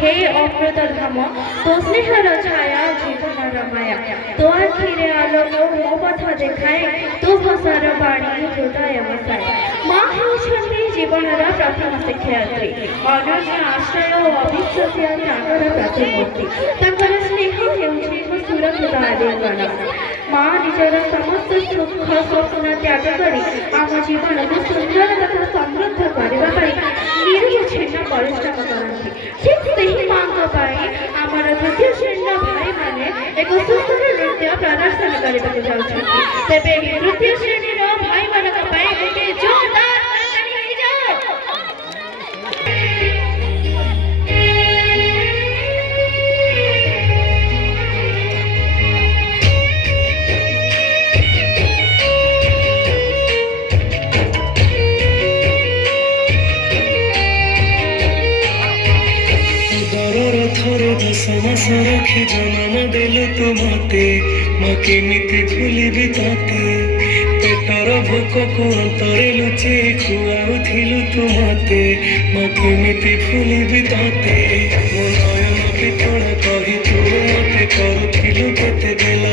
हे অমৃত ধাম তো স্নেহর ছায়া জীবনর মায়া তো আখিরে আলোক ମୋ পথ দেখায় তো ভাষার বাণী হৃদয় বসায় মা ହେଉଛନ୍ତି ଜୀବନର ପ୍ରଥମ ଶିକ୍ଷୟିତ୍ରୀ ଅନନ୍ୟ ଆଶ୍ରୟ ଓ ଅବିଶ୍ୱାସୀୟ ତ୍ୟାଗର ପ୍ରତିମୂର୍ତ୍ତି ତାଙ୍କର ସ୍ନେହ ହେଉଛି ଏକ ସୁରକ୍ଷିତ ଆଲିଙ୍ଗନ ମା ନିଜର ସମସ୍ତ ସୁଖ ସ୍ୱପ୍ନ ତ୍ୟାଗ କରି ଆମ ଜୀବନକୁ ସୁନ୍ଦର ତଥା ସମୃଦ୍ଧ କରିବା ପାଇଁ ନିର୍ବିଚ୍ଛିନ୍ନ ପରିଶ୍ରମ କରନ୍ତି ଠିକ୍ ସେହି ମାଙ୍କ ପାଇଁ ଆମର ତୃତୀୟ ଶ୍ରେଣୀର ଭାଇମାନେ ଏକ ସୁନ୍ଦର ନୃତ୍ୟ ପ୍ରଦର୍ଶନ କରିବାକୁ ଯାଉଛନ୍ତି ତେବେ ଏହି ତୃତୀୟ ଶ୍ରେଣୀର ଭାଇମାନଙ୍କ ପାଇଁ ଗୋଟିଏ ଜୋରଦାର ତାଳି ହେଇଯାଉ। समास रखी जन्म देलु तू मते माँ केमिति भूलिबि तते पेटर भोक को अंतरे लुचे खुआउथिलु तू मते माँ केमिति भूलिबि तते मो नयन पितळ कहि तू मते करुथिलु केते देल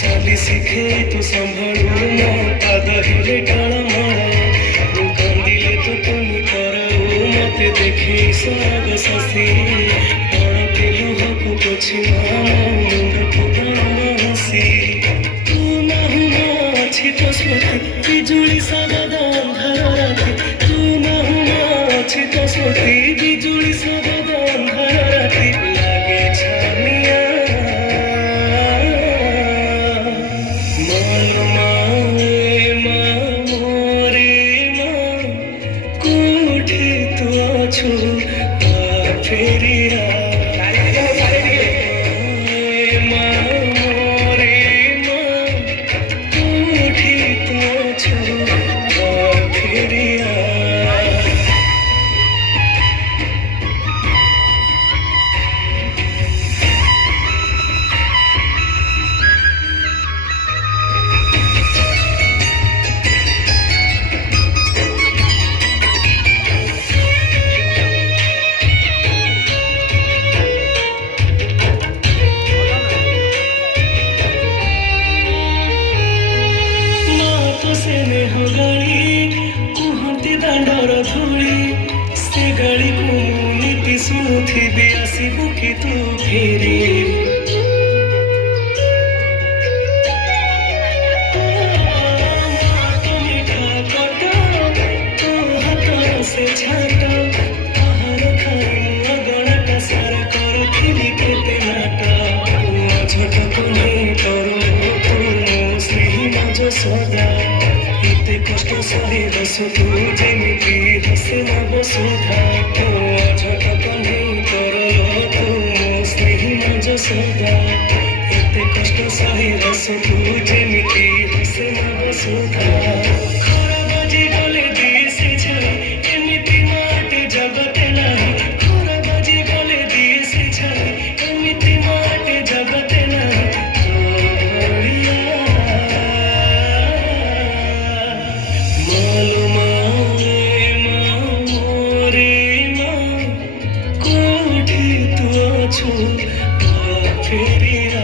चाली शिखे तू संभाळु मो पाद हिले टाळमाळ तू कांदिले तू तुनी करऊ मते देखि साग ससी कुछ मुंड पुरासी तू नाहु माछि तो स्मृति बिजुली सबद अंधार राति तू नाहु माछि तो स्मृति बिजुली सबद अंधार राति लागे छानिया मन माए माँ मोरे माँ कोठे तू अछु फेरिया शुणुथिबि आसिबु कि तू फेरी मिठा कट तू हाथ से छाट आहार खाई अगणटा सार करथिबि केते नाट झटक नहीं करो तू मो स्नेही मज सदा एते कष्ट सही हसु तू जेमिति हसे नव सुधा झटक नहीं करलो तू मो स्नेही मज सदा एते कष्ट सही हस तू जेमिति हसे नव सुधा खरा बाजी गले दिसे छाई एमिति माटे जगते नाही खरा बाजी गले दिसे छाई एमिति माटे जगते नाही मालूम फेरिया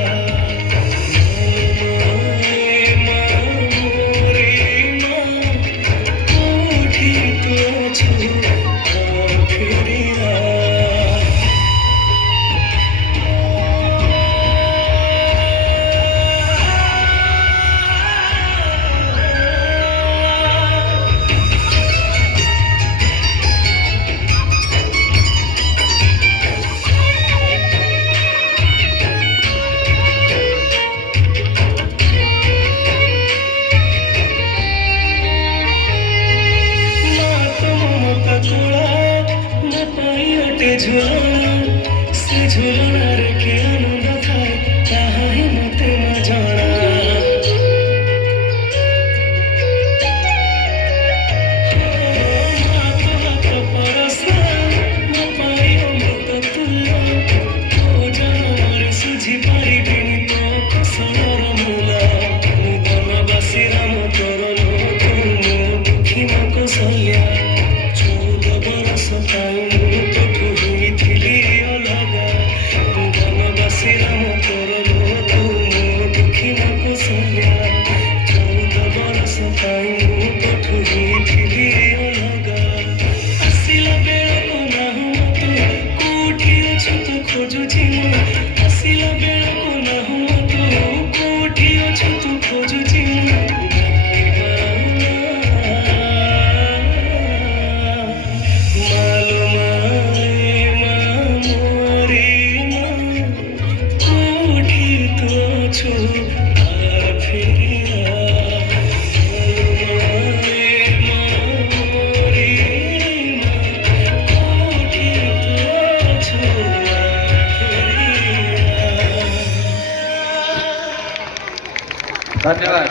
धन्यवाद।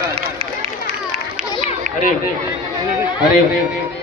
हरे हरे